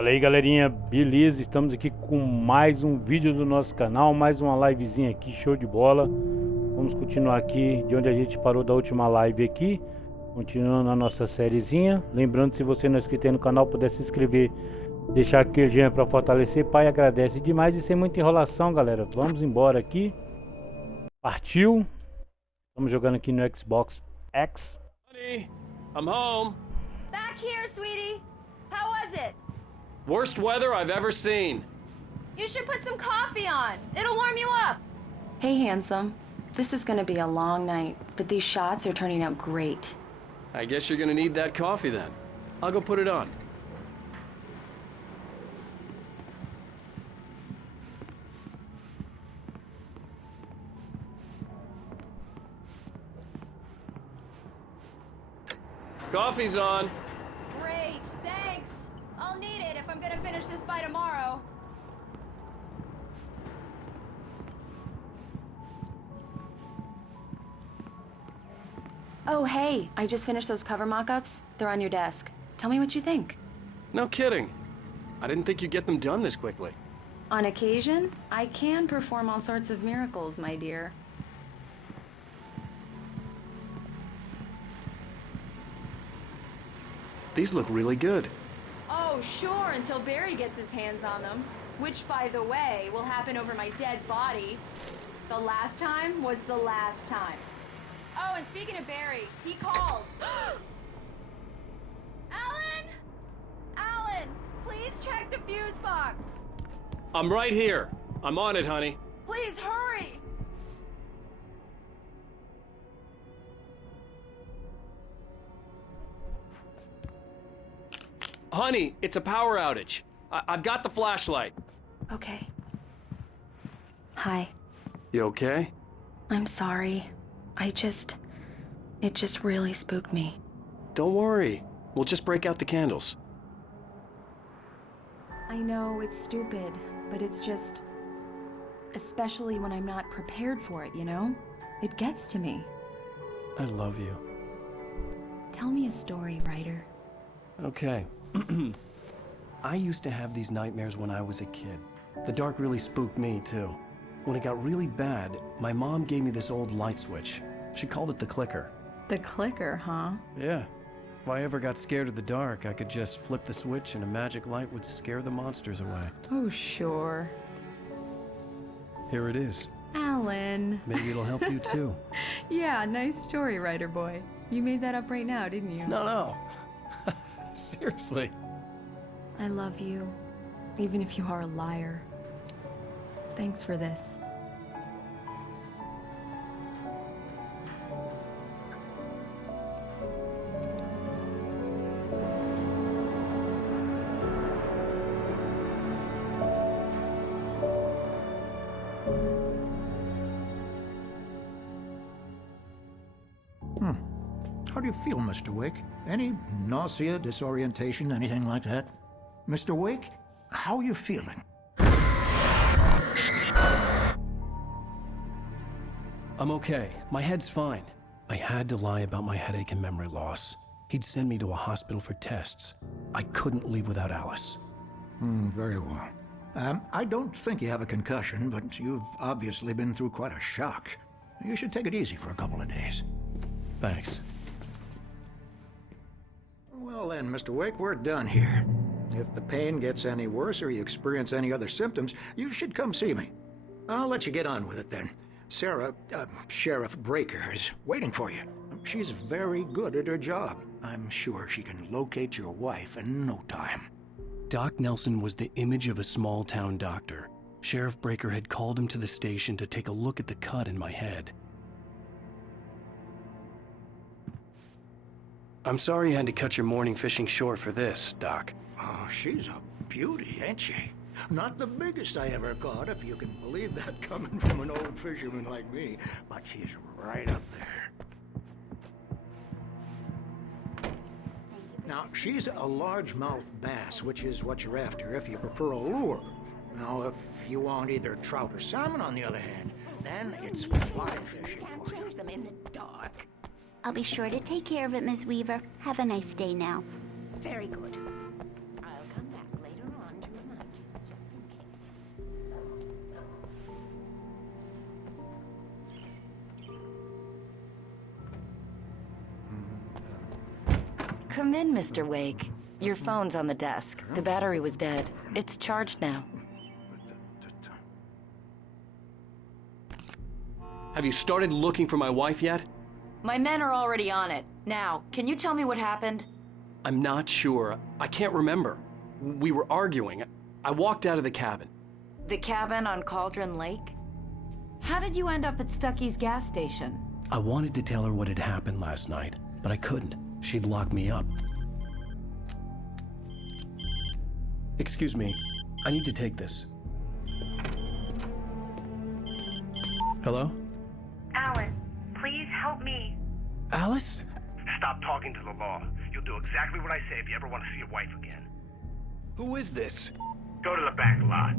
Fala aí, galerinha, beleza? Estamos aqui com mais um vídeo do nosso canal, mais uma livezinha aqui, show de bola. Vamos continuar aqui de onde a gente parou da última live aqui, continuando a nossa sériezinha. Lembrando, se você não é inscrito aí no canal, puder se inscrever, deixar aquele joinha para fortalecer, pai, agradece demais. E sem muita enrolação, galera, vamos embora aqui. Partiu. Estamos jogando aqui no Xbox X. Honey, I'm home. Back here, sweetie. How was it? Worst weather I've ever seen. You should put some coffee on. It'll warm you up. Hey, handsome. This is gonna be a long night, but these shots are turning out great. I guess you're gonna need that coffee then. I'll go put it on. Coffee's on. Great, thanks. I'll need it if I'm gonna finish this by tomorrow. Oh, hey, I just finished those cover mock-ups. They're on your desk. Tell me what you think. No kidding. I didn't think you'd get them done this quickly. On occasion, I can perform all sorts of miracles, my dear. These look really good. Oh, sure, until Barry gets his hands on them. Which, by the way, will happen over my dead body. The last time was the last time. Oh, and speaking of Barry, he called. Alan! Alan, please check the fuse box. I'm right here. I'm on it, honey. Please hurry. Honey, it's a power outage. I've got the flashlight. Okay. Hi. You okay? I'm sorry. It just really spooked me. Don't worry. We'll just break out the candles. I know it's stupid, but it's just... especially when I'm not prepared for it, you know? It gets to me. I love you. Tell me a story, writer. Okay. I used to have these nightmares when I was a kid. The dark really spooked me, too. When it got really bad, my mom gave me this old light switch. She called it the clicker. The clicker, huh? Yeah. If I ever got scared of the dark, I could just flip the switch and a magic light would scare the monsters away. Oh, sure. Here it is. Alan. Maybe it'll help you, too. Yeah, nice story, writer boy. You made that up right now, didn't you? No. Seriously. I love you, even if you are a liar. Thanks for this. How do you feel, Mr. Wake? Any nausea, disorientation, anything like that? Mr. Wake, how are you feeling? I'm okay. My head's fine. I had to lie about my headache and memory loss. He'd send me to a hospital for tests. I couldn't leave without Alice. Very well. I don't think you have a concussion, but you've obviously been through quite a shock. You should take it easy for a couple of days. Thanks. Well then, Mr. Wake, we're done here. If the pain gets any worse or you experience any other symptoms, you should come see me. I'll let you get on with it then. Sarah, Sheriff Breaker, is waiting for you. She's very good at her job. I'm sure she can locate your wife in no time. Doc Nelson was the image of a small-town doctor. Sheriff Breaker had called him to the station to take a look at the cut in my head. I'm sorry you had to cut your morning fishing short for this, Doc. Oh, she's a beauty, ain't she? Not the biggest I ever caught, if you can believe that coming from an old fisherman like me. But she's right up there. Now, she's a largemouth bass, which is what you're after if you prefer a lure. Now, if you want either trout or salmon, on the other hand, then it's fly fishing for you. Catch them in the dark. I'll be sure to take care of it, Miss Weaver. Have a nice day now. Very good. I'll come back later Come in, Mr. Wake. Your phone's on the desk. The battery was dead. It's charged now. Have you started looking for my wife yet? My men are already on it. Now, can you tell me what happened? I'm not sure. I can't remember. We were arguing. I walked out of the cabin. The cabin on Cauldron Lake? How did you end up at Stucky's gas station? I wanted to tell her what had happened last night, but I couldn't. She'd lock me up. Excuse me. I need to take this. Hello? Alice, please help me. Alice? Stop talking to the law. You'll do exactly what I say if you ever want to see your wife again. Who is this? Go to the back lot.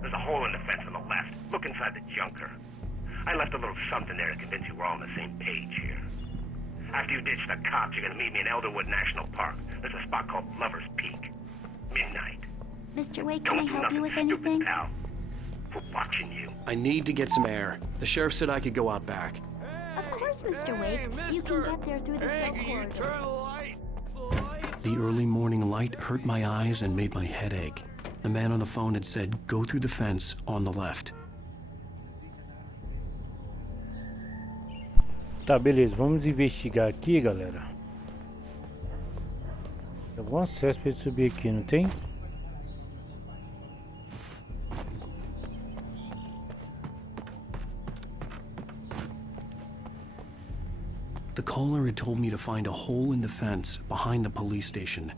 There's a hole in the fence on the left. Look inside the junker. I left a little something there to convince you we're all on the same page here. After you ditch the cops, you're gonna meet me in Elderwood National Park. There's a spot called Lover's Peak. Midnight. Mr. Wake, Don't can I do help nothing you with stupid, anything? pal. We're watching you. I need to get some air. The sheriff said I could go out back. Of course, Mr. Wake. You can get there through the cell corridor. The early morning light hurt my eyes and made my head ache. The man on the phone had said, go through the fence on the left. Tá, beleza. Vamos investigar aqui, galera. Tem algum acesso pra ele subir aqui, não tem? The caller had told me to find a hole in the fence behind the police station.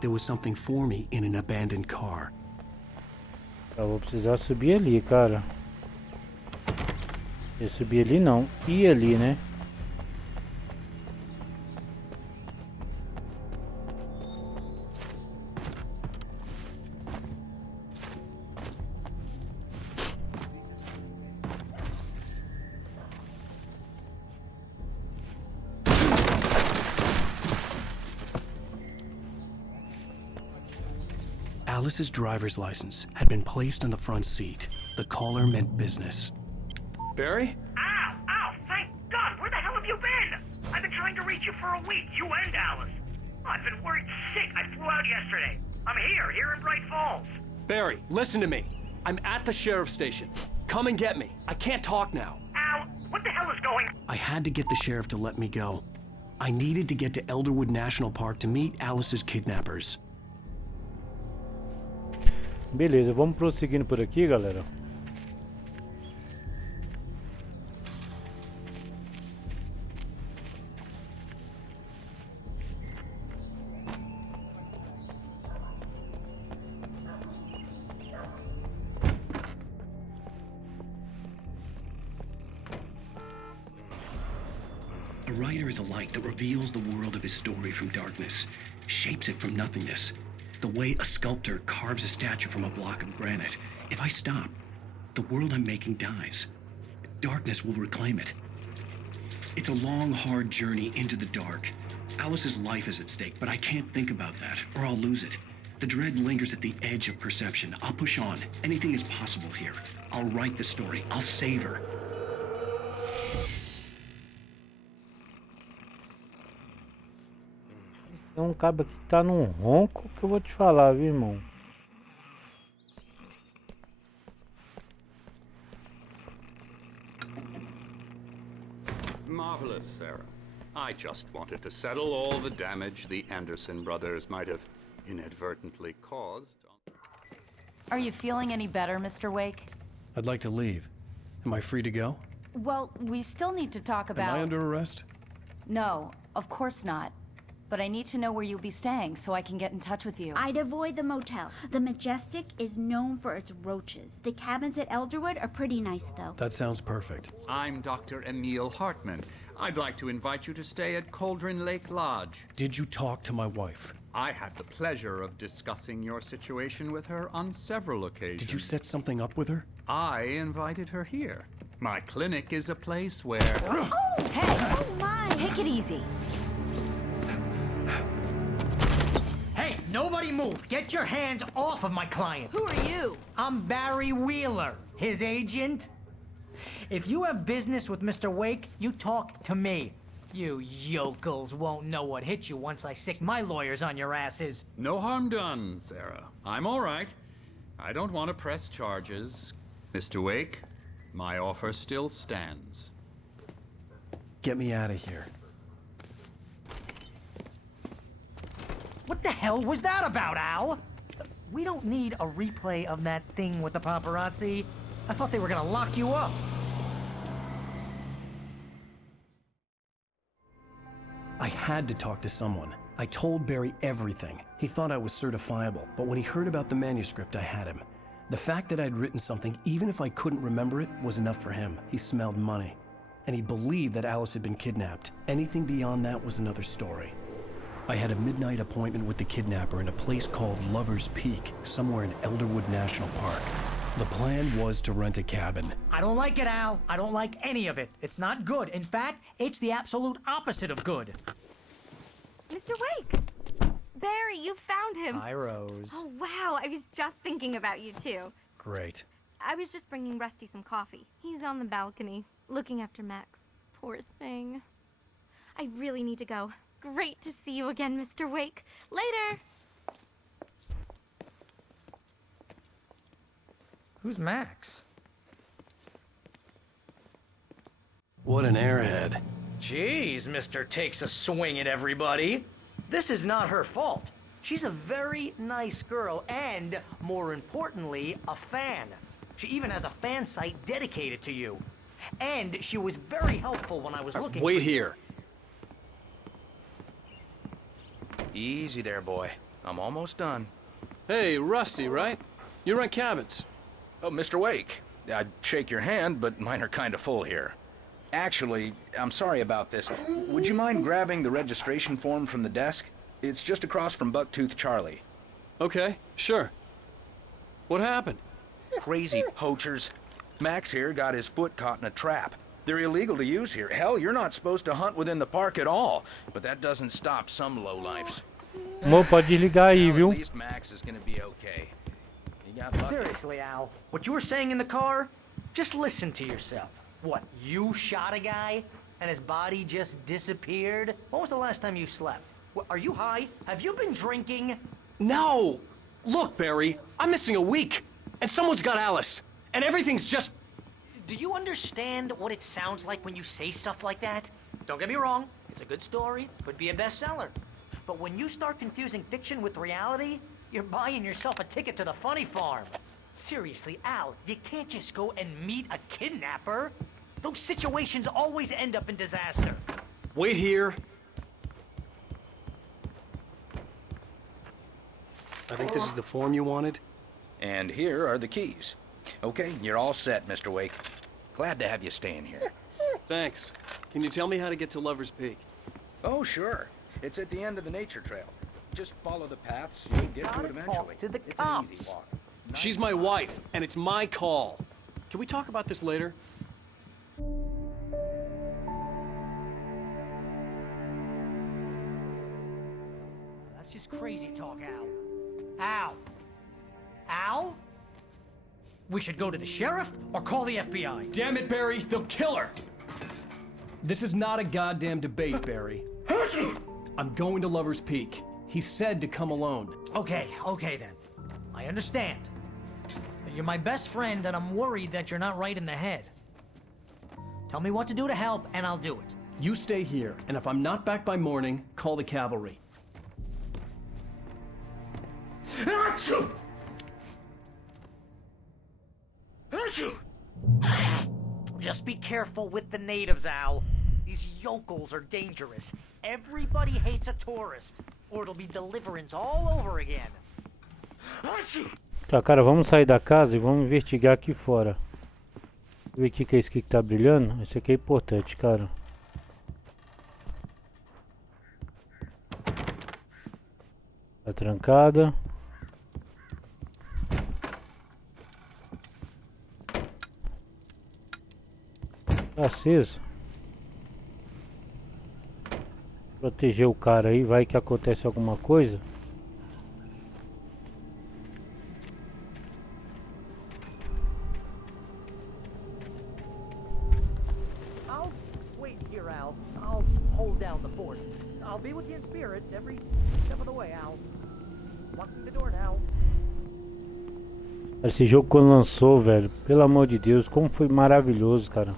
There was something for me in an abandoned car. Eu vou precisar subir ali, cara. Eu subir ali não. Ir ali, né? Alice's driver's license had been placed on the front seat. The caller meant business. Barry? Ow! Ow! Thank God! Where the hell have you been? I've been trying to reach you for a week. You and Alice. I've been worried sick. I flew out yesterday. I'm here in Bright Falls. Barry, listen to me. I'm at the sheriff's station. Come and get me. I can't talk now. Ow! What the hell is going on? I had to get the sheriff to let me go. I needed to get to Elderwood National Park to meet Alice's kidnappers. Beleza, vamos prosseguindo por aqui, galera. A writer is a light that reveals the world of his story from darkness, shapes it from nothingness. The way a sculptor carves a statue from a block of granite. If I stop, the world I'm making dies. Darkness will reclaim it. It's a long, hard journey into the dark. Alice's life is at stake, but I can't think about that, or I'll lose it. The dread lingers at the edge of perception. I'll push on. Anything is possible here. I'll write the story. I'll save her. Tem um cabo aqui que tá num ronco que eu vou te falar, viu, irmão? Marvelous, Sarah. I just wanted to settle all the damage the Anderson brothers might have inadvertently caused. Are you feeling any better, Mr. Wake? I'd like to leave. Am I free to go? Well, we still need to talk about... Am I under arrest? No, of course not. But I need to know where you'll be staying so I can get in touch with you. I'd avoid the motel. The Majestic is known for its roaches. The cabins at Elderwood are pretty nice, though. That sounds perfect. I'm Dr. Emil Hartman. I'd like to invite you to stay at Cauldron Lake Lodge. Did you talk to my wife? I had the pleasure of discussing your situation with her on several occasions. Did you set something up with her? I invited her here. My clinic is a place where... Oh! Hey! Oh, my! Take it easy. Hey, nobody move! Get your hands off of my client! Who are you? I'm Barry Wheeler, his agent. If you have business with Mr. Wake, you talk to me. You yokels won't know what hit you once I sick my lawyers on your asses. No harm done, Sarah. I'm all right. I don't want to press charges. Mr. Wake, my offer still stands. Get me out of here. What the hell was that about, Al? We don't need a replay of that thing with the paparazzi. I thought they were gonna lock you up. I had to talk to someone. I told Barry everything. He thought I was certifiable, but when he heard about the manuscript, I had him. The fact that I'd written something, even if I couldn't remember it, was enough for him. He smelled money. And he believed that Alice had been kidnapped. Anything beyond that was another story. I had a midnight appointment with the kidnapper in a place called Lover's Peak, somewhere in Elderwood National Park. The plan was to rent a cabin. I don't like it, Al. I don't like any of it. It's not good. In fact, it's the absolute opposite of good. Mr. Wake! Barry, you found him. Hi, Rose. Oh, wow. I was just thinking about you, too. Great. I was just bringing Rusty some coffee. He's on the balcony, looking after Max. Poor thing. I really need to go. Great to see you again, Mr. Wake. Later! Who's Max? What an airhead. Jeez, Mr. Takes a swing at everybody. This is not her fault. She's a very nice girl and, more importantly, a fan. She even has a fan site dedicated to you. And she was very helpful when I was looking Wait for here. Easy there, boy. I'm almost done. Hey, Rusty, right? You rent cabins. Oh, Mr. Wake. I'd shake your hand, but mine are kind of full here. Actually, I'm sorry about this. Would you mind grabbing the registration form from the desk? It's just across from Bucktooth Charlie. Okay, sure. What happened? Crazy poachers. Max here got his foot caught in a trap. They're illegal to use here. Hell, you're not supposed to hunt within the park at all. But that doesn't stop some lowlifes. Amor, pode desligar aí, Well, viu? at least Max is gonna be okay. He got lucky. Seriously, Al, what you were saying in the car? Just listen to yourself. What, you shot a guy and his body just disappeared? When was the last time you slept? Are you high? Have you been drinking? No! Look, Barry, I'm missing a week, and someone's got Alice, and everything's just... Do you understand what it sounds like when you say stuff like that? Don't get me wrong, it's a good story, could be a bestseller. But when you start confusing fiction with reality, you're buying yourself a ticket to the funny farm. Seriously, Al, you can't just go and meet a kidnapper. Those situations always end up in disaster. Wait here. I think this is the form you wanted. And here are the keys. Okay, you're all set, Mr. Wake. Glad to have you staying here. Thanks. Can you tell me how to get to Lover's Peak? Oh, sure. It's at the end of the nature trail. Just follow the paths, you'll get to it eventually. To the It's an easy cops. walk. She's my wife, and it's my call. Can we talk about this later? That's just crazy talk, Al. Al? Al? We should go to the sheriff or call the FBI. Damn it, Barry, they'll kill her! This is not a goddamn debate, Barry. I'm going to Lover's Peak. He said to come alone. Okay then. I understand. You're my best friend, and I'm worried that you're not right in the head. Tell me what to do to help, and I'll do it. You stay here, and if I'm not back by morning, call the cavalry. Just be careful with the natives, Al. These yokels are dangerous. Everybody hates a tourist, or it'll be deliverance all over again. Tá, cara, vamos sair da casa e vamos investigar aqui fora. Ver o que é isso aqui que tá brilhando. Isso aqui é importante, cara. Tá trancada. Tá aceso. Proteger o cara aí, vai que acontece alguma coisa. I'll wait here, Al. I'll hold down the fort. I'll be with you in spirit every step of the way, Al. Locking the door now. Esse jogo quando lançou, velho, pelo amor de Deus, como foi maravilhoso, cara.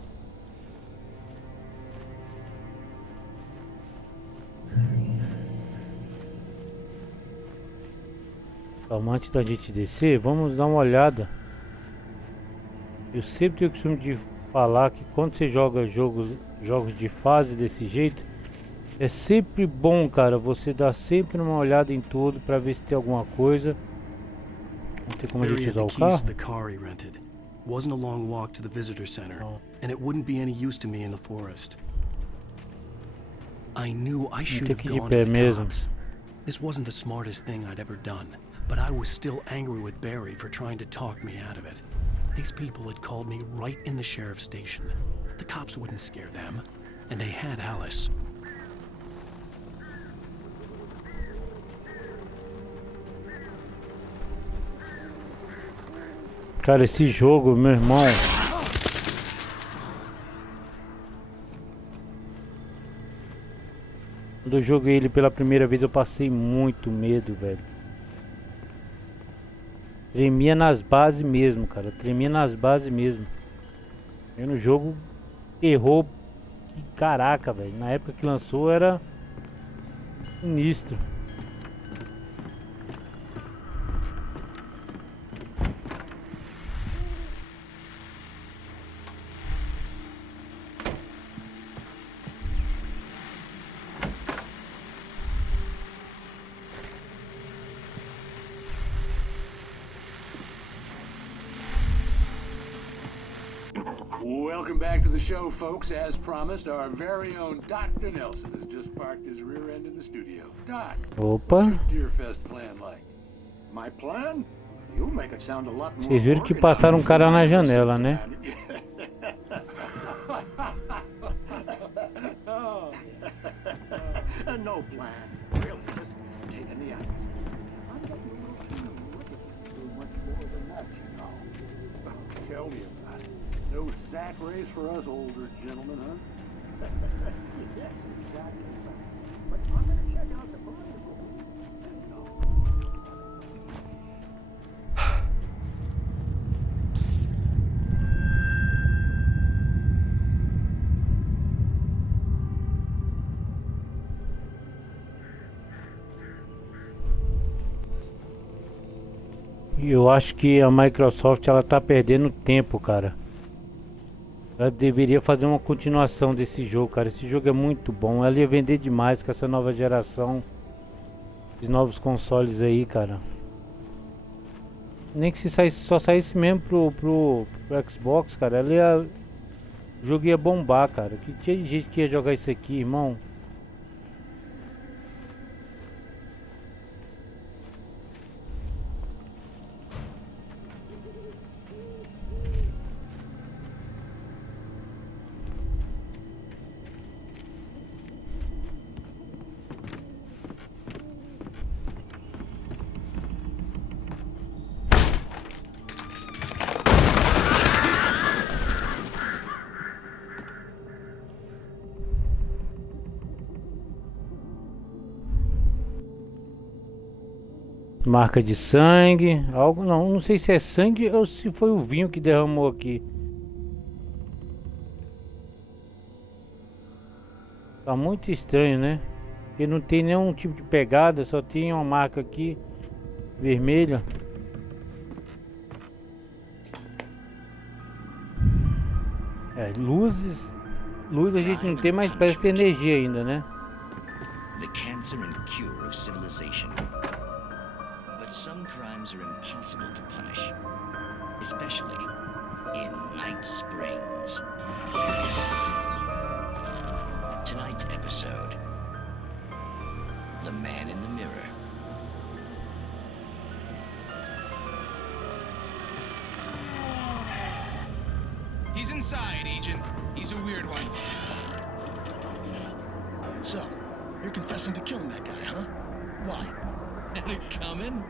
Então, antes da gente descer, vamos dar uma olhada. Eu sempre tenho o costume de falar que quando você joga jogos de fase desse jeito, é sempre bom, cara, você dá sempre uma olhada em tudo pra ver se tem alguma coisa. Não tem como a gente usar o carro? Wasn't a long walk to the visitor center, and it wouldn't be any use to me in the forest. I knew I should have gone to the cops. This wasn't the smartest thing I'd ever done, but I was still angry with Barry for trying to talk me out of it. These people had called me right in the sheriff's station. The cops wouldn't scare them, and they had Alice. Cara, esse jogo, meu irmão, quando eu joguei ele pela primeira vez eu passei muito medo, velho. Tremia nas bases mesmo, cara, tremia nas bases mesmo. Eu no jogo errou, caraca, velho, na época que lançou era sinistro. Welcome back to the show, folks. As promised, our very own Dr. Nelson has just parked his rear end in the studio. Doc, what's your Deerfest plan like? My plan? You make it sound a lot more. Vocês viram que passaram um cara na janela, né? No plan. Really, just taking the atmosphere. I'm getting a little too looking at too much more than that, you know. Tell me about it. No sack race for us older gentlemen, huh? Yes, exactly. But I'm gonna check out the political. Eu acho que a Microsoft ela tá perdendo tempo, cara. Ela deveria fazer uma continuação desse jogo, cara. Esse jogo é muito bom. Ela ia vender demais com essa nova geração. Esses novos consoles aí, cara. Nem que se saísse, só saísse mesmo pro Xbox, cara. O jogo ia bombar, cara. Que tinha de gente que ia jogar isso aqui, irmão. Marca de sangue, algo não sei se é sangue ou se foi o vinho que derramou aqui. Tá muito estranho, né? Porque não tem nenhum tipo de pegada, só tem uma marca aqui vermelha. Luz a gente não tem, mas parece que tem energia ainda, né? The cancer and cure of civilization. Some crimes are impossible to punish, especially in Night Springs. Tonight's episode, The Man in the Mirror. He's inside, Agent. He's a weird one. So, you're confessing to killing that guy, huh? Why? Had it coming?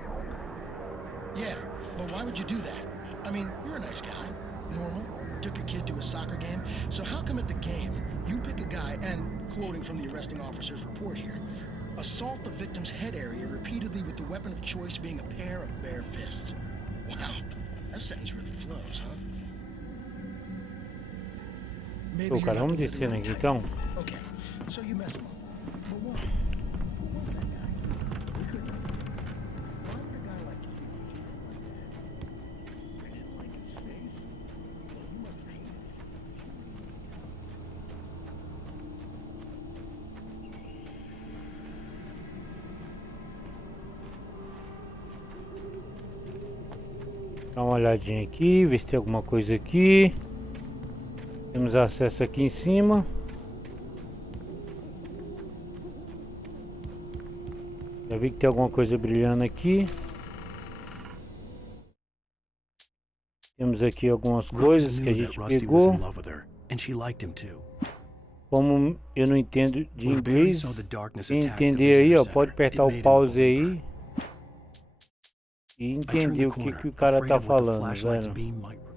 Yeah, but why would you do that? I mean, you're a nice guy. Normal? Took a kid to a soccer game? So how come at the game, you pick a guy and, quoting from the arresting officer's report here, assault the victim's head area repeatedly with the weapon of choice being a pair of bare fists? Wow, that sentence really flows, huh? Pô, cara, vamos descendo aqui então. Okay, so you mess him up. But why? Who was that guy? We couldn't. Why would a guy like you think he'd do something like that? I didn't like his face. Well, you must hate him. Dá uma olhadinha aqui, ver se tem alguma coisa aqui. Temos acesso aqui em cima. Já vi que tem alguma coisa brilhando aqui. Temos aqui algumas coisas que a gente pegou. Como eu não entendo de inglês, quem entender aí, ó, pode apertar o pause aí e entender o que o cara tá falando, velho.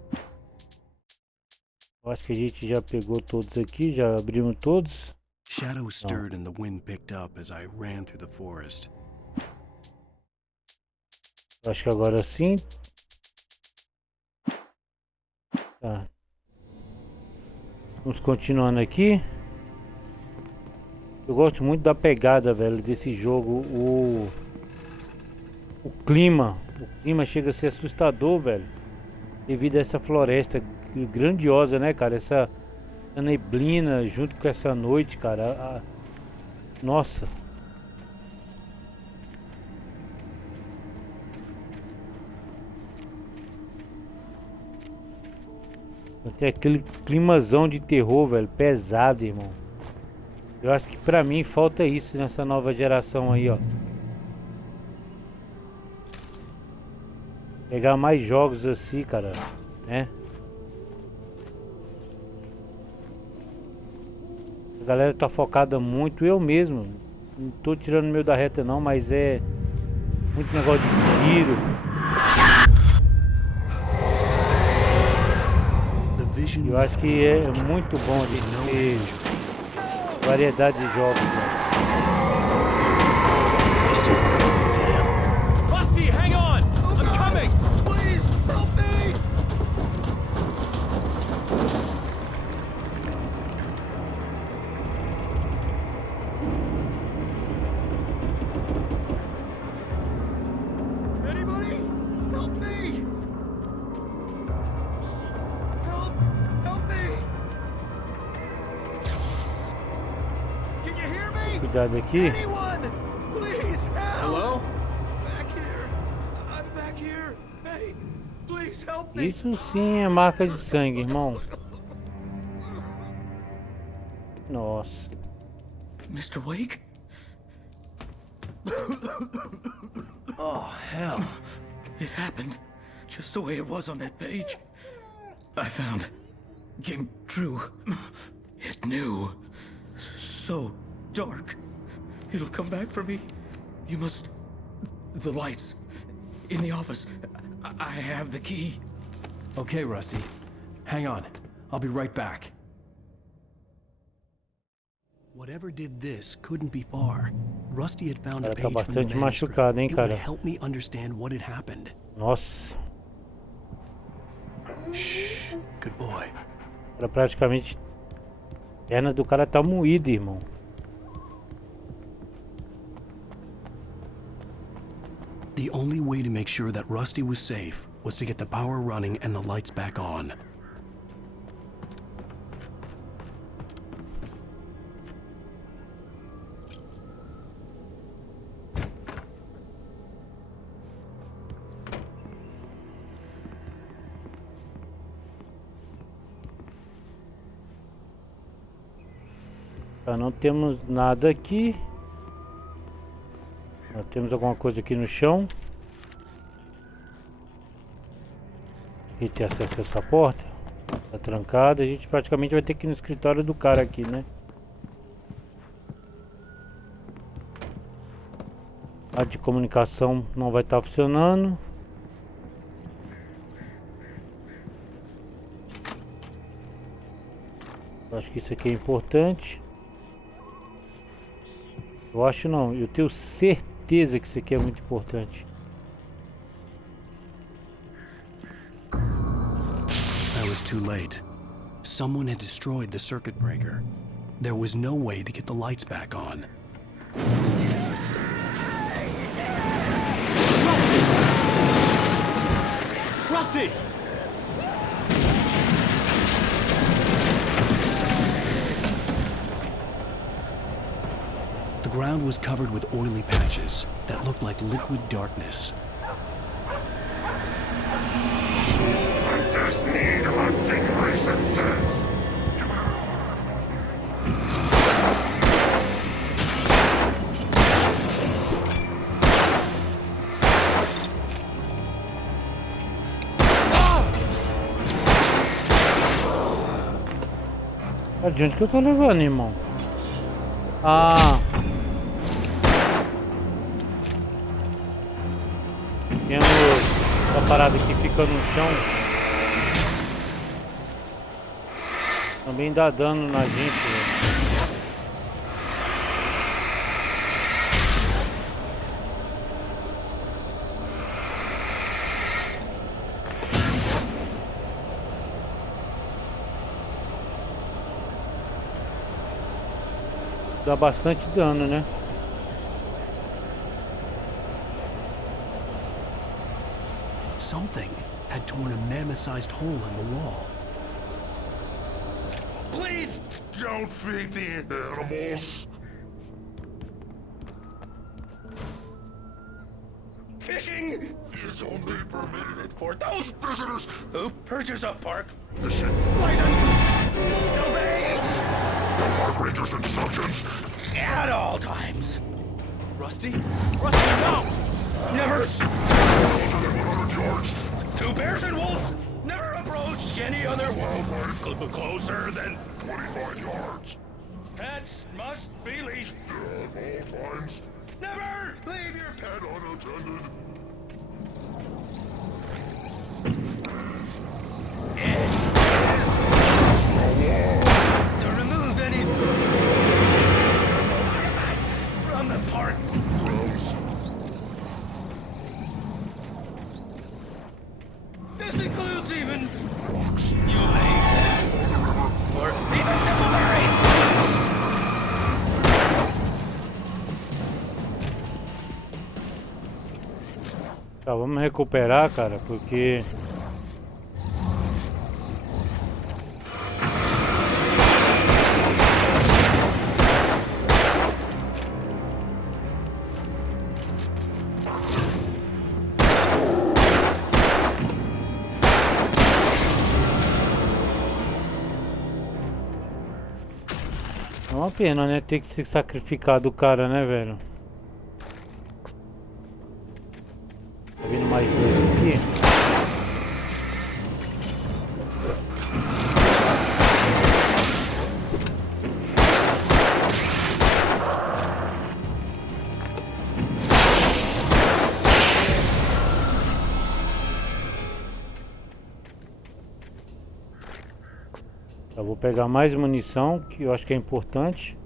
Eu acho que a gente já pegou todos aqui, já abrimos todos. Shadows stirred and the wind picked up as I ran through the forest. Eu acho que agora sim. Tá. Vamos continuando aqui. Eu gosto muito da pegada, velho, desse jogo. O clima chega a ser assustador, velho, devido a essa floresta grandiosa, né, cara? Essa neblina junto com essa noite, cara. Nossa. Tem aquele climazão de terror, velho, pesado, irmão. Eu acho que pra mim falta isso nessa nova geração aí, ó. Pegar mais jogos assim, cara, né? A galera tá focada muito, eu mesmo. Não tô tirando o meu da reta não, mas é muito negócio de tiro. Eu acho que é muito bom a gente ter variedade de jogos, né? Rusty, hang on! I'm coming! Please, help me! Anybody? Help me! Help me! Can you hear me? Cuidado aqui. Anyone? Please help! Hello? Back here. I'm back here. Hey, please help me. Isso sim é marca de sangue, irmão. Nossa. Mr. Wake? Oh, hell. It happened just the way it was on that page. I found. Came true. It knew. So dark. It'll come back for me. You must... The lights. In the office. I have the key. Okay, Rusty. Hang on. I'll be right back. Whatever did this couldn't be far. Rusty had found a Ela tá page from the bastante manuscript. machucada, hein, It would cara? help me understand what had happened. Nossa. Shh. Good boy. Era praticamente... A perna do cara tá moída, irmão. The only way to make sure that Rusty was safe was to get the power running and the lights back on. Tá, não temos nada aqui. Nós temos alguma coisa aqui no chão. E tem acesso a essa porta. Tá trancada. A gente praticamente vai ter que ir no escritório do cara aqui, né? A de comunicação não vai estar funcionando. Acho que isso aqui é importante. Eu acho não, eu tenho certeza que isso aqui é muito importante. I was too late. Someone had destroyed the circuit breaker. There was no way to get the lights back on. Rusty! The ground was covered with oily patches that looked like liquid darkness. I just need hunting licenses. De onde que eu tô levando, irmão? Ah! Tem essa parada que fica no chão. Também dá dano na gente, velho. Dá bastante dano, né? Something had torn a mammoth-sized hole in the wall. Please don't feed the animals. Fishing is only permitted for those visitors who purchase a park fishing license. Obey the park ranger's instructions at all times. Rusty? Rusty, no! Never closer than 100 yards. Two bears and wolves never approach any other wildlife closer than 25 yards. Pets must be leashed at all times. Never leave your pet unattended. It is to remove any from the park. Gross. This includes even rocks you lay or even simple berries. Tá, vamos recuperar, cara, porque é uma pena, né? Ter que se sacrificar do cara, né, velho? Tá vindo mais dois aqui. Eu vou pegar mais munição, que eu acho que é importante.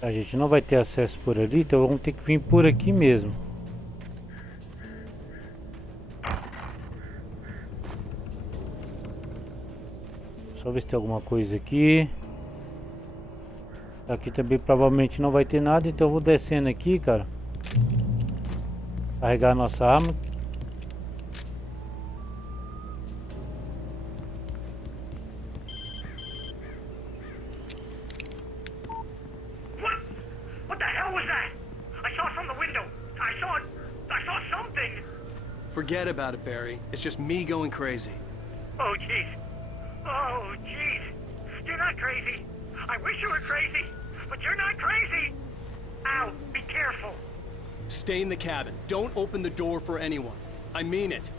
A gente não vai ter acesso por ali, então vamos ter que vir por aqui mesmo. Só ver se tem alguma coisa aqui. Aqui também provavelmente não vai ter nada, então eu vou descendo aqui, cara. Carregar a nossa arma. What the hell was that? I saw it from the window. I saw something. Forget about it, Barry. It's just me going crazy. Oh, jeez. Oh, jeez. You're not crazy. I wish you were crazy, but you're not crazy. Ow, be careful. Stay in the cabin. Don't open the door for anyone. I mean it.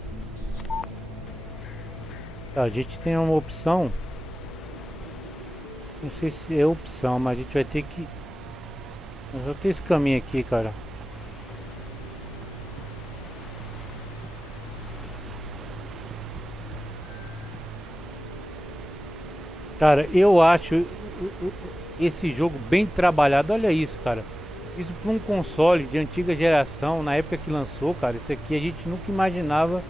Tá, a gente tem uma opção. Não sei se é opção, mas a gente vai ter que... Eu só tenho esse caminho aqui, cara. Cara, eu acho esse jogo bem trabalhado. Olha isso, cara. Isso para um console de antiga geração, na época que lançou, cara. Isso aqui a gente nunca imaginava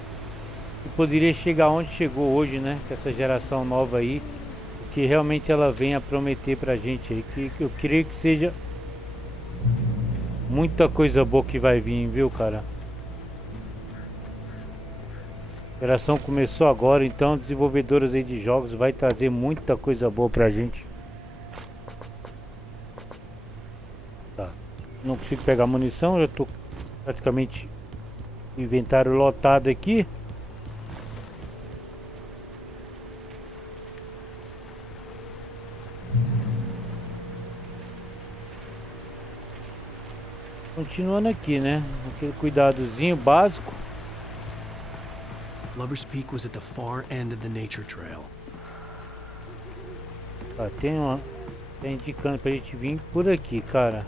que poderia chegar onde chegou hoje, né? Com essa geração nova aí. Que realmente ela vem a prometer pra gente aí. Que eu creio que seja muita coisa boa que vai vir, viu, cara? A geração começou agora, então desenvolvedoras aí de jogos vai trazer muita coisa boa pra gente. Tá. Não consigo pegar munição, já tô praticamente inventário lotado aqui. Continuando aqui, né? Aquele cuidadozinho básico. Lover's Peak was at the far end of the nature trail. Tá, tá indicando pra gente vir por aqui, cara.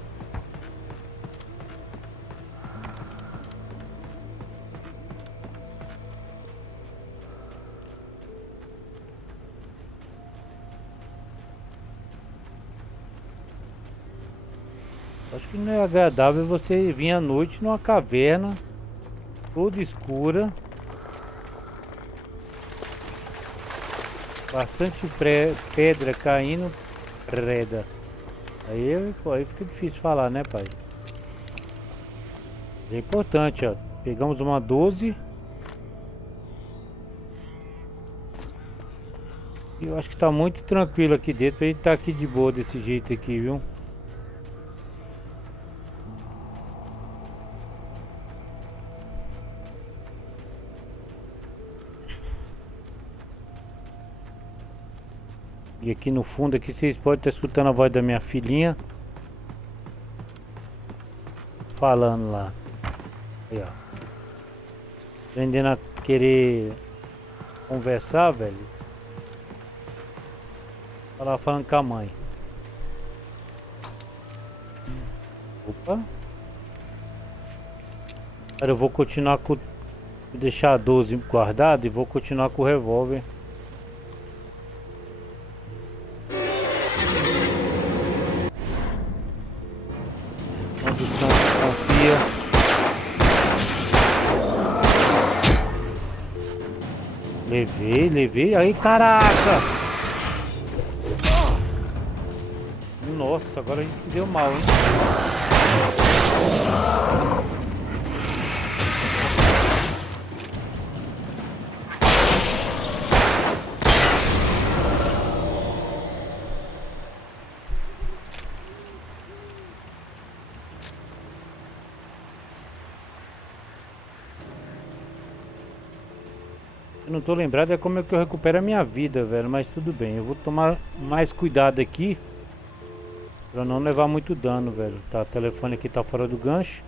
Acho que não é agradável você vir à noite numa caverna toda escura. Bastante pedra caindo, preda. Aí fica difícil falar, né, pai? É importante, ó. Pegamos uma 12. E eu acho que tá muito tranquilo aqui dentro. Pra gente tá aqui de boa desse jeito aqui, viu? E aqui no fundo aqui vocês podem estar escutando a voz da minha filhinha falando lá. Aí, ó. Aprendendo a querer conversar, velho. Ela falando com a mãe. Opa. Cara, eu vou continuar com... Vou deixar a 12 guardada e vou continuar com o revólver. Levei. Aí, caraca! Nossa, agora a gente se deu mal, hein? Eu não tô lembrado é como é que eu recupero a minha vida, velho. Mas tudo bem, eu vou tomar mais cuidado aqui pra não levar muito dano, velho. Tá, o telefone aqui tá fora do gancho.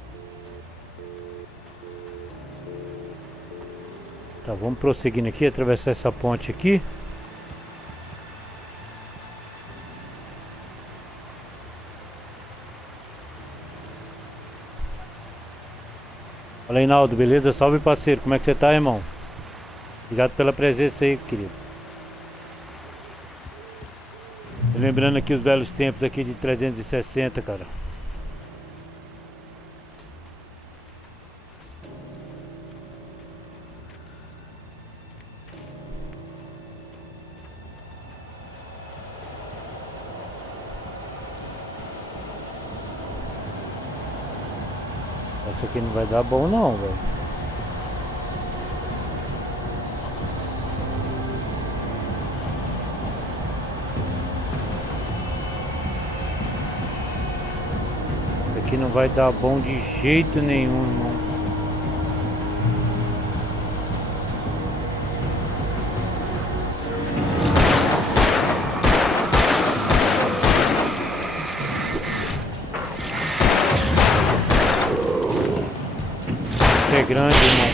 Tá, vamos prosseguindo aqui, atravessar essa ponte aqui. Fala aí, Naldo, beleza? Salve, parceiro, como é que você tá, irmão? Obrigado pela presença aí, querido. Lembrando aqui os belos tempos aqui de 360, cara. Isso aqui não vai dar bom não, velho. Aqui não vai dar bom de jeito nenhum, irmão. É grande, irmão.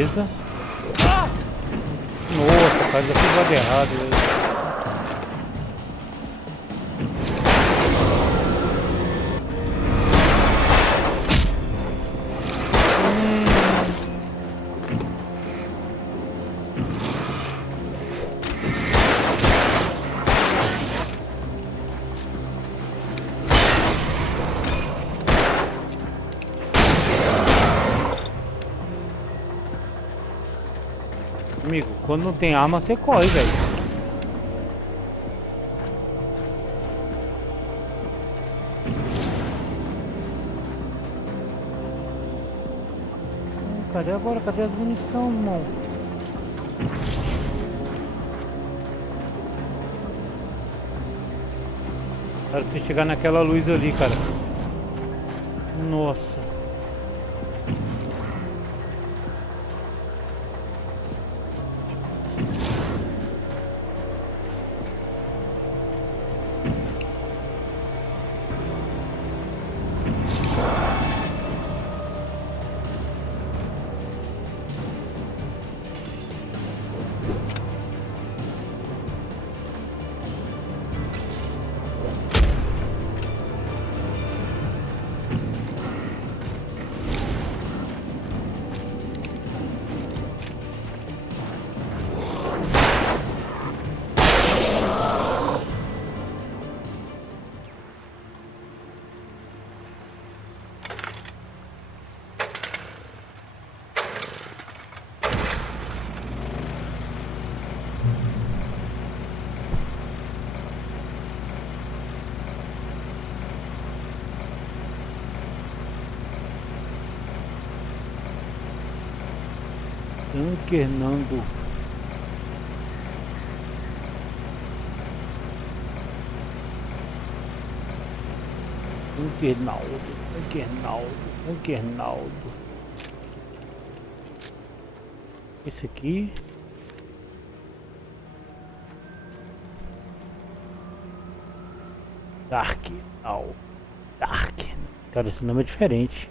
Beleza. Nossa, cara, já fiz nada errado. Amigo, quando não tem arma, você corre, velho. Cadê agora? Cadê as munição, irmão? Cara, tem que chegar naquela luz ali, cara. Nossa. Hernando. Hernaldo. Esse aqui. Dark. Cara, esse nome é diferente.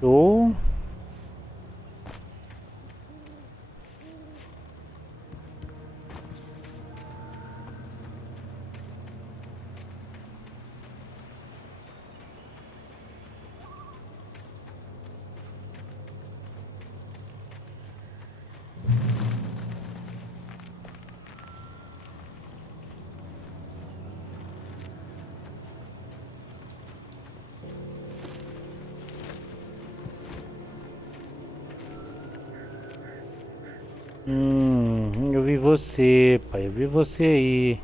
Show. Eu vi você, pai. Eu vi você aí.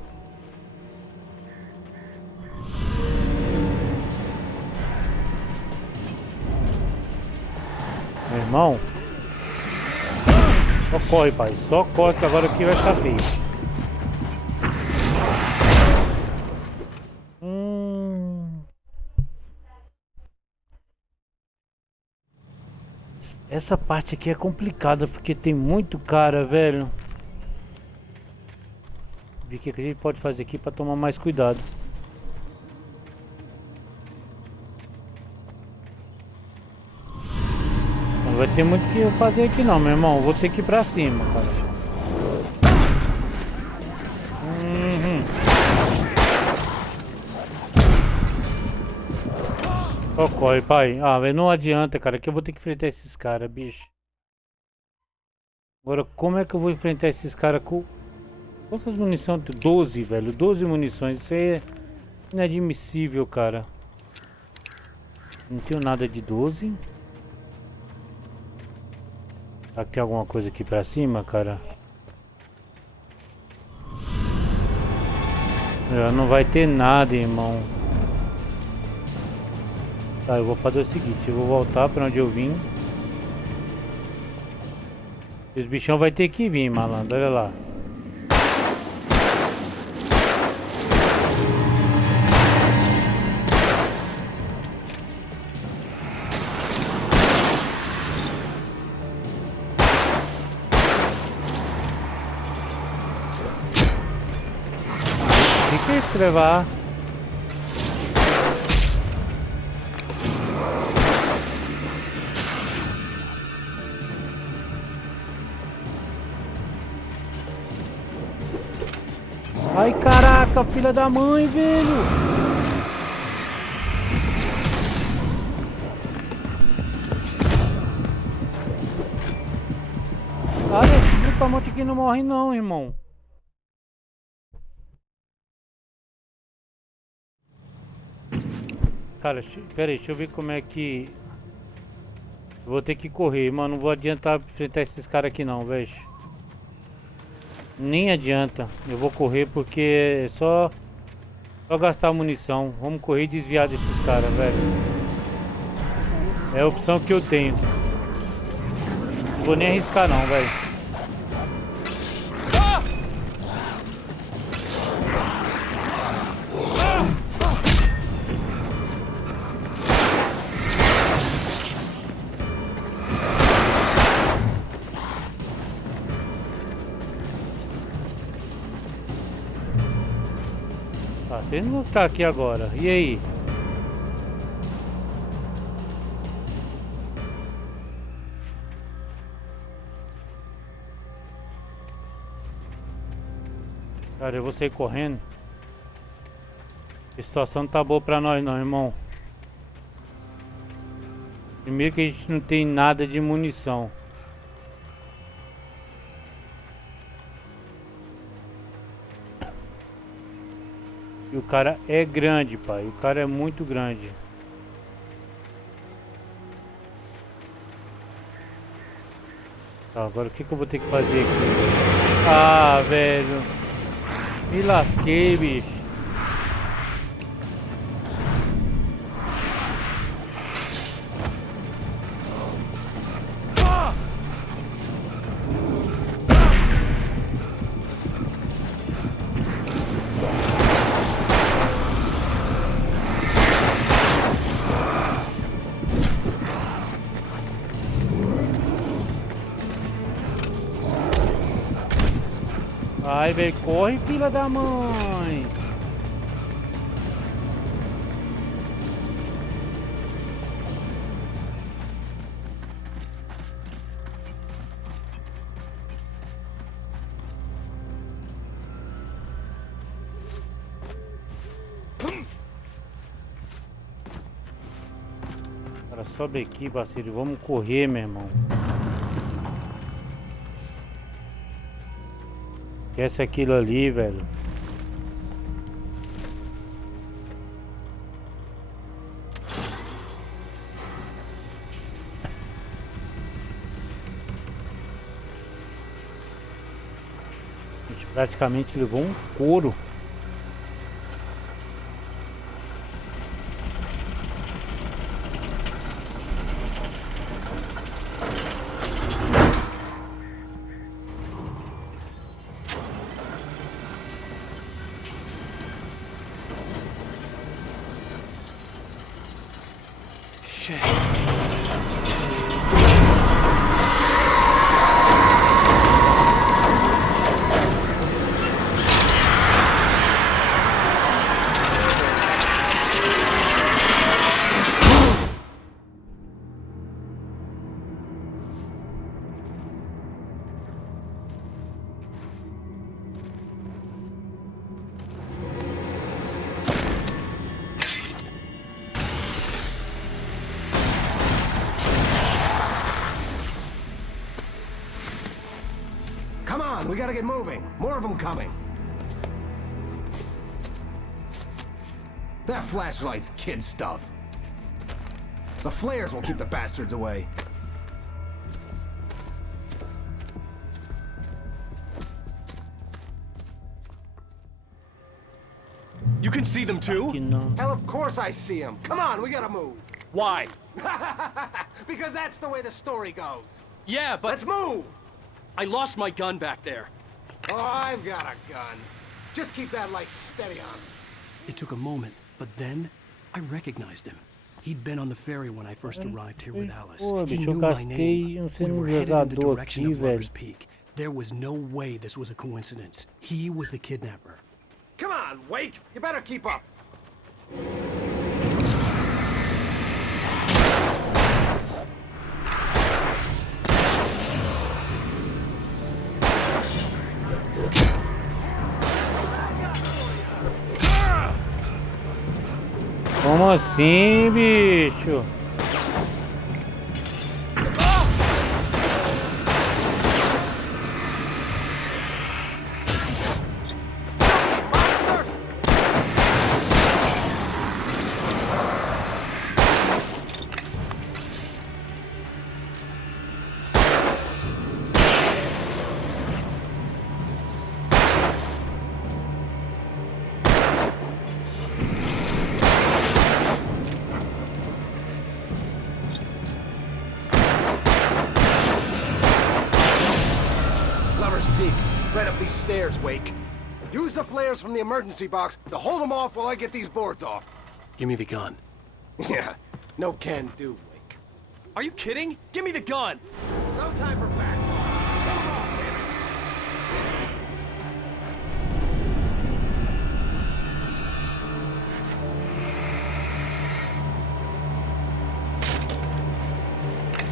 Meu irmão. Só corre, pai. Só corre que agora aqui vai ficar feio. Essa parte aqui é complicada porque tem muito cara, velho. Ver o que a gente pode fazer aqui para tomar mais cuidado. Não vai ter muito o que eu fazer aqui não, meu irmão. Vou ter que ir pra cima, cara. Só corre, pai. Ah, velho, não adianta, cara, que eu vou ter que enfrentar esses caras, bicho. Agora, como é que eu vou enfrentar esses caras com... Quantas munições? 12, velho. 12 munições. Isso aí é inadmissível, cara. Não tenho nada de 12. Será que tem alguma coisa aqui pra cima, cara? Não vai ter nada, irmão. Tá, eu vou fazer o seguinte. Eu vou voltar pra onde eu vim. Os bichão vai ter que vir, malandro. Olha lá. se inscreva. Ai, caraca, filha da mãe, velho. Olha, esse brutamonte aqui não morre não, irmão. Cara, pera aí, deixa eu ver como é que... Eu vou ter que correr, mano. Não vou adiantar enfrentar esses caras aqui não, velho. Nem adianta. Eu vou correr porque é só gastar munição. Vamos correr e desviar desses caras, velho. É a opção que eu tenho. Não vou nem arriscar não, velho. Vocês não vão ficar aqui agora. E aí? Cara, eu vou sair correndo. A situação não tá boa pra nós não, irmão. Primeiro que a gente não tem nada de munição. E o cara é grande, pai. O cara é muito grande. Tá, agora o que eu vou ter que fazer aqui? Ah, velho. Me lasquei, bicho. Ai, velho, corre, filha da mãe. Cara, sobe aqui, parceiro. Vamos correr, meu irmão. Esquece aquilo ali, velho. A gente praticamente levou um couro. We gotta get moving. More of them coming. That flashlight's kid stuff. The flares will keep the bastards away. You can see them too? Hell, of course I see them. Come on, we gotta move. Why? Because that's the way the story goes. Yeah, but... Let's move! I lost my gun back there. Oh, I've got a gun. Just keep that light steady on. It took a moment, but then I recognized him. He'd been on the ferry when I first arrived here with Alice. He knew my name. We were headed in the direction of Lover's Peak. There was no way this was a coincidence. He was the kidnapper. Come on, Wake. You better keep up. Como assim, bicho? Right up these stairs, Wake. Use the flares from the emergency box to hold them off while I get these boards off. Give me the gun. Yeah, no can do, Wake. Are you kidding? Give me the gun! No time for back talk. Come on, damn it.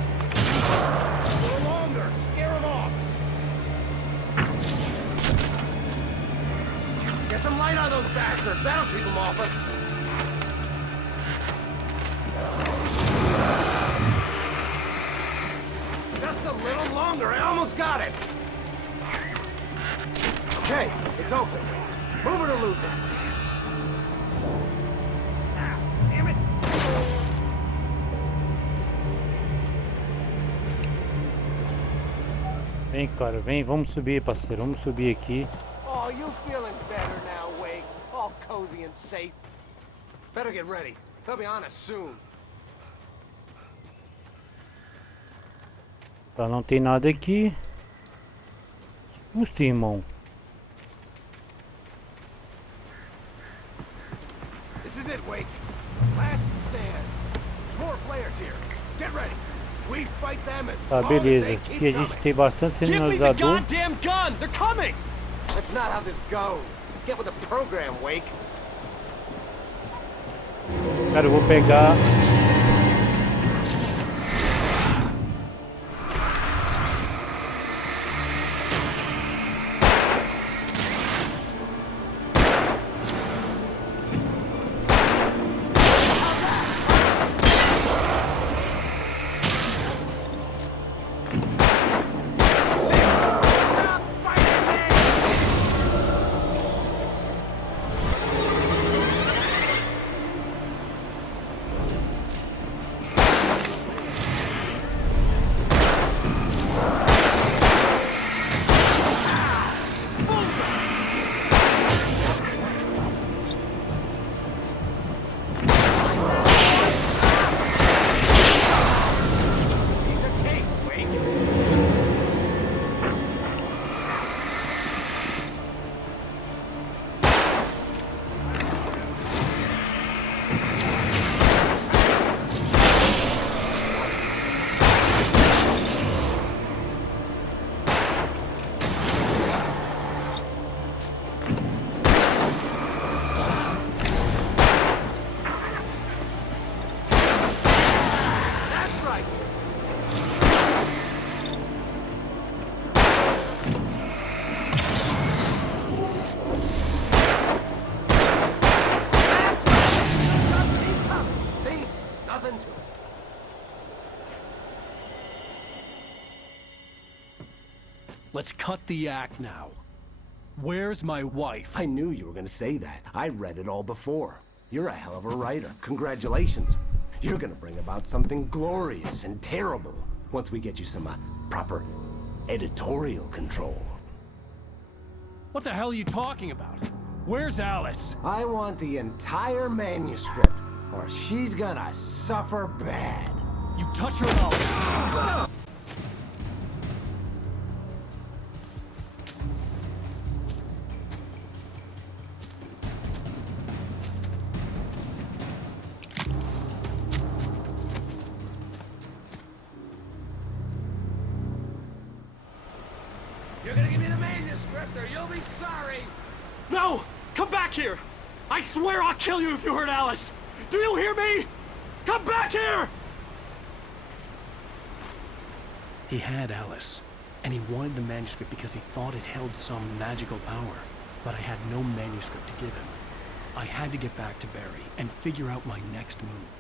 A little longer. Scare them off. Get some light on those bastards. That'll keep them off us. Just a little longer. I almost got it. Okay, it's open. Move it or lose it. Ah, damn it. Vem, cara, vem, vamos subir, parceiro, vamos subir aqui. Oh, you feeling better now, Wake? All cozy and safe. Better get ready. They'll be on us soon. Tá, não tem nada aqui. Susto, irmão. This is it, Wake. Last stand. There's more flares here. Get ready. We fight them as Tá, long as beleza. they Aqui keep a gente coming. tem bastante Give me the sinalizador. goddamn gun! They're coming! That's not how this goes. Get with the program, Wake. Cara, eu vou pegar. Piece of cake, Wake. That's right. See? Nothing to it. Let's cut the act now. Where's my wife? I knew you were gonna say that. I read it all before. You're a hell of a writer. Congratulations. You're gonna bring about something glorious and terrible once we get you some proper editorial control. What the hell are you talking about? Where's Alice? I want the entire manuscript, or she's gonna suffer bad. You touch her out. You're gonna give me the manuscript, or you'll be sorry. No! Come back here! I swear I'll kill you if you hurt Alice! Do you hear me? Come back here! He had Alice, and he wanted the manuscript because he thought it held some magical power. But I had no manuscript to give him. I had to get back to Barry and figure out my next move.